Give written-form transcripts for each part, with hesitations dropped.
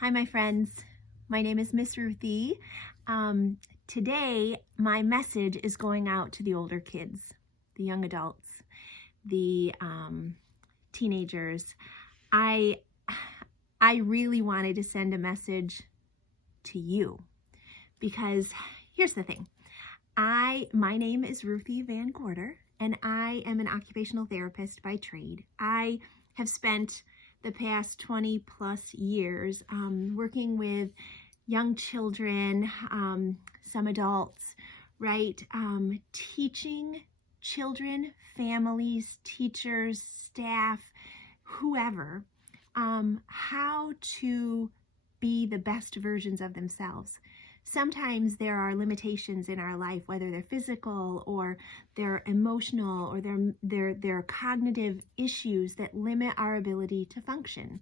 Hi, my friends. My name is Miss Ruthie. Today, my message is going out to the older kids, the young adults, the teenagers. I really wanted to send a message to you because here's the thing. My name is Ruthie VanGorder, and I am an occupational therapist by trade. I have spent the past 20 plus years working with young children, some adults, right? Teaching children, families, teachers, staff, whoever, how to be the best versions of themselves. Sometimes there are limitations in our life, whether they're physical or they're emotional or they're cognitive issues that limit our ability to function.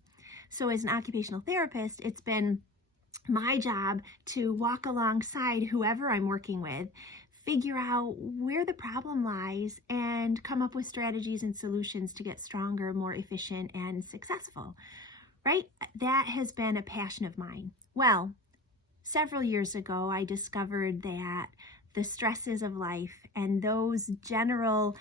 So as an occupational therapist, it's been my job to walk alongside whoever I'm working with, figure out where the problem lies, and come up with strategies and solutions to get stronger, more efficient, and successful, right? That has been a passion of mine. Well, several years ago, I discovered that the stresses of life and those general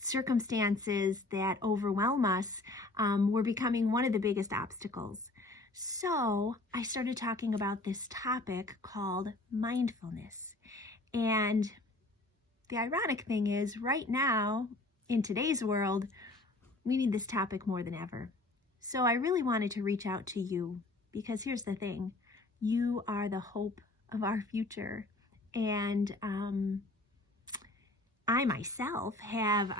circumstances that overwhelm us were becoming one of the biggest obstacles. So I started talking about this topic called mindfulness. And the ironic thing is, right now, in today's world, we need this topic more than ever. So I really wanted to reach out to you because here's the thing. You are the hope of our future. And I myself have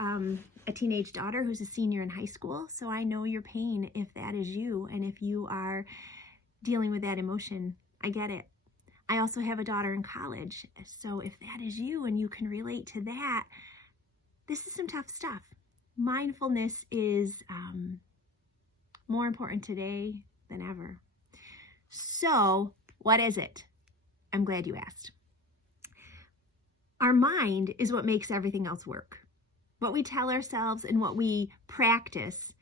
a teenage daughter who's a senior in high school, so I know your pain if that is you and if you are dealing with that emotion. I get it. I also have a daughter in college, so if that is you and you can relate to that, this is some tough stuff. Mindfulness is more important today than ever. So, what is it? I'm glad you asked. Our mind is what makes everything else work. What we tell ourselves and what we practice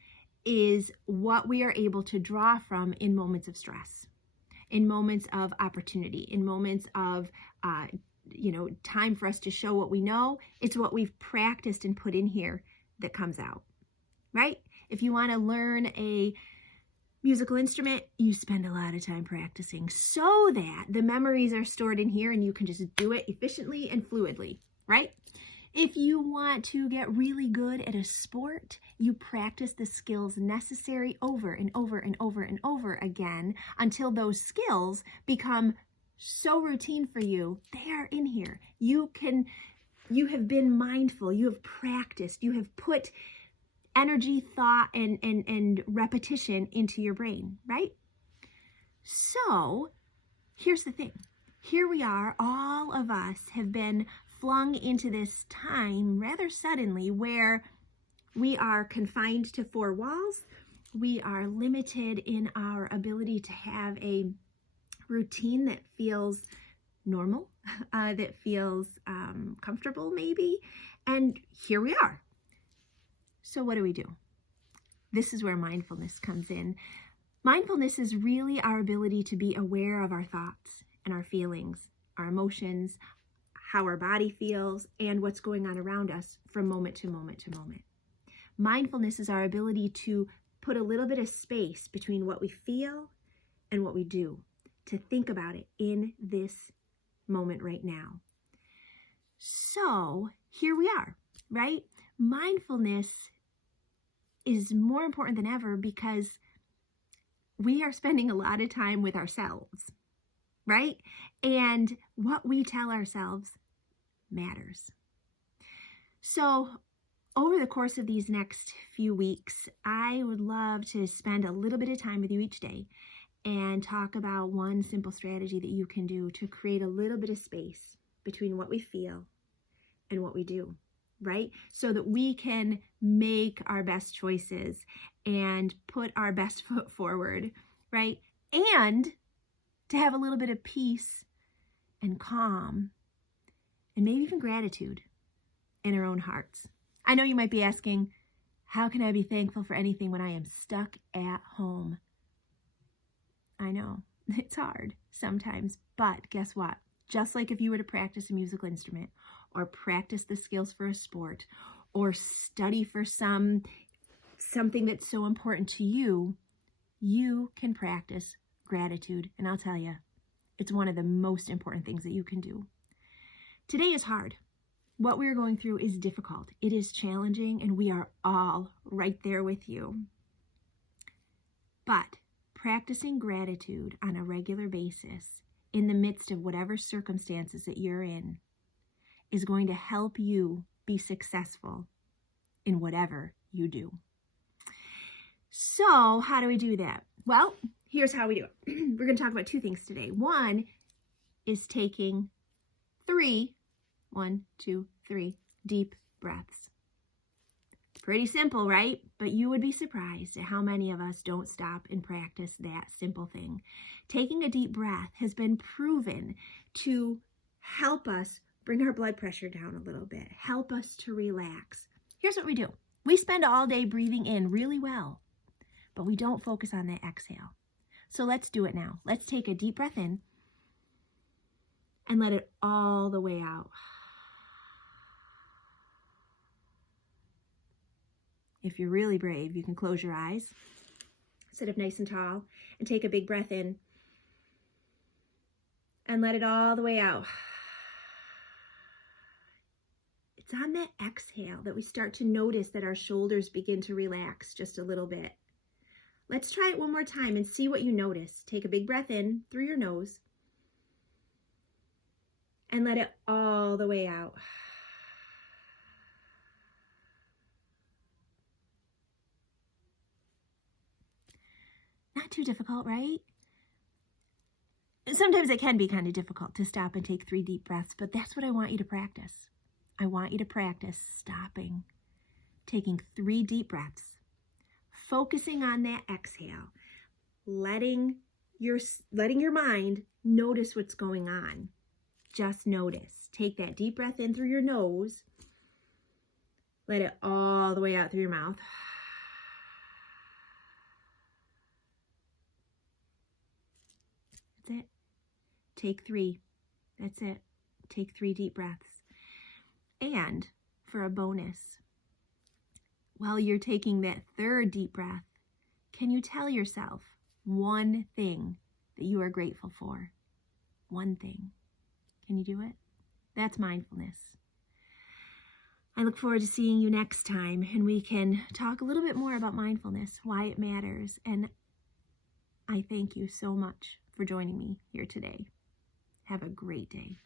is what we are able to draw from in moments of stress, in moments of opportunity, in moments of time for us to show what we know. It's what we've practiced and put in here that comes out, right? If you want to learn a musical instrument, you spend a lot of time practicing so that the memories are stored in here and you can just do it efficiently and fluidly, right? If you want to get really good at a sport, you practice the skills necessary over and over and over and over again until those skills become so routine for you. They are in here. You have been mindful, you have practiced, you have put energy, thought, and repetition into your brain, right? So here's the thing. Here we are, all of us have been flung into this time rather suddenly where we are confined to four walls. We are limited in our ability to have a routine that feels normal, that feels comfortable maybe. And here we are. So what do? This is where mindfulness comes in. Mindfulness is really our ability to be aware of our thoughts and our feelings, our emotions, how our body feels, and what's going on around us from moment to moment to moment. Mindfulness is our ability to put a little bit of space between what we feel and what we do, to think about it in this moment right now. So here we are, right? Mindfulness is more important than ever because we are spending a lot of time with ourselves, right? And what we tell ourselves matters. So over the course of these next few weeks, I would love to spend a little bit of time with you each day and talk about one simple strategy that you can do to create a little bit of space between what we feel and what we do, right? So that we can make our best choices and put our best foot forward, right? And to have a little bit of peace and calm and maybe even gratitude in our own hearts. I know you might be asking, how can I be thankful for anything when I am stuck at home? I know. It's hard sometimes, but guess what? Just like if you were to practice a musical instrument or practice the skills for a sport or study for something that's so important to you, you can practice gratitude. And I'll tell you, it's one of the most important things that you can do. Today is hard. What we're going through is difficult. It is challenging, and we are all right there with you. But practicing gratitude on a regular basis in the midst of whatever circumstances that you're in is going to help you be successful in whatever you do. So how do we do that? Well, here's how we do it. We're going to talk about two things today. One is taking 3 deep breaths. Pretty simple, right? But you would be surprised at how many of us don't stop and practice that simple thing. Taking a deep breath has been proven to help us bring our blood pressure down a little bit, help us to relax. Here's what we do. We spend all day breathing in really well, but we don't focus on that exhale. So let's do it now. Let's take a deep breath in and let it all the way out. If you're really brave, you can close your eyes, sit up nice and tall, and take a big breath in and let it all the way out. It's on that exhale that we start to notice that our shoulders begin to relax just a little bit. Let's try it one more time and see what you notice. Take a big breath in through your nose and let it all the way out. Not too difficult, right? Sometimes it can be kind of difficult to stop and take 3 deep breaths, but that's what I want you to practice. I want you to practice stopping, taking 3 deep breaths, focusing on that exhale, letting your mind notice what's going on. Just notice. Take that deep breath in through your nose. Let it all the way out through your mouth. That's it. Take 3. That's it. Take 3 deep breaths. And for a bonus, while you're taking that 3rd deep breath, can you tell yourself one thing that you are grateful for? One thing. Can you do it? That's mindfulness. I look forward to seeing you next time, and we can talk a little bit more about mindfulness, why it matters, and I thank you so much for joining me here today. Have a great day.